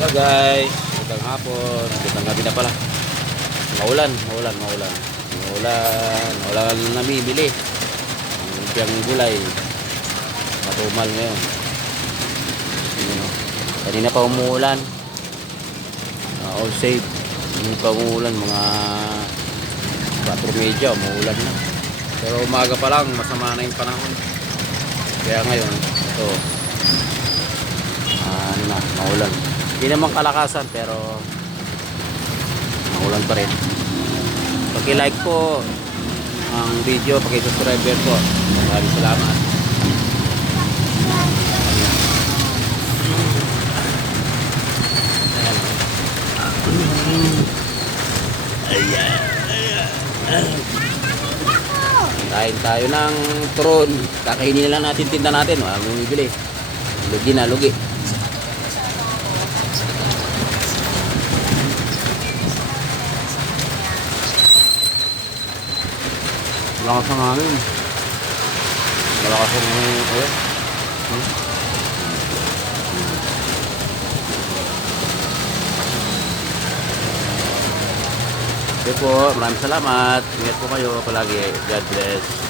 Hello guys, magandang hapon, magandang gabi na pala. Maulan na namimili. Ang biyang gulay, matumal ngayon. Ano, kanina pa umuulan. All safe. Hindi pa umuulan, mga 4:30 umuulan na. Pero umaga pa lang, masama na yung panahon. Kaya ngayon, ito, maulan. Hindi naman kalakasan pero maulan pa rin. Paki-like po ang video, paki-subscribe po. Maraming salamat. Kain tayo ng turon. Kakainin na lang natin, tinda natin. Walang bumibili. Lugi na, lugi. Malakas ang hangin. Malakas ang hangin. Okay po, maraming salamat. Ingat po kayo palagi. God bless.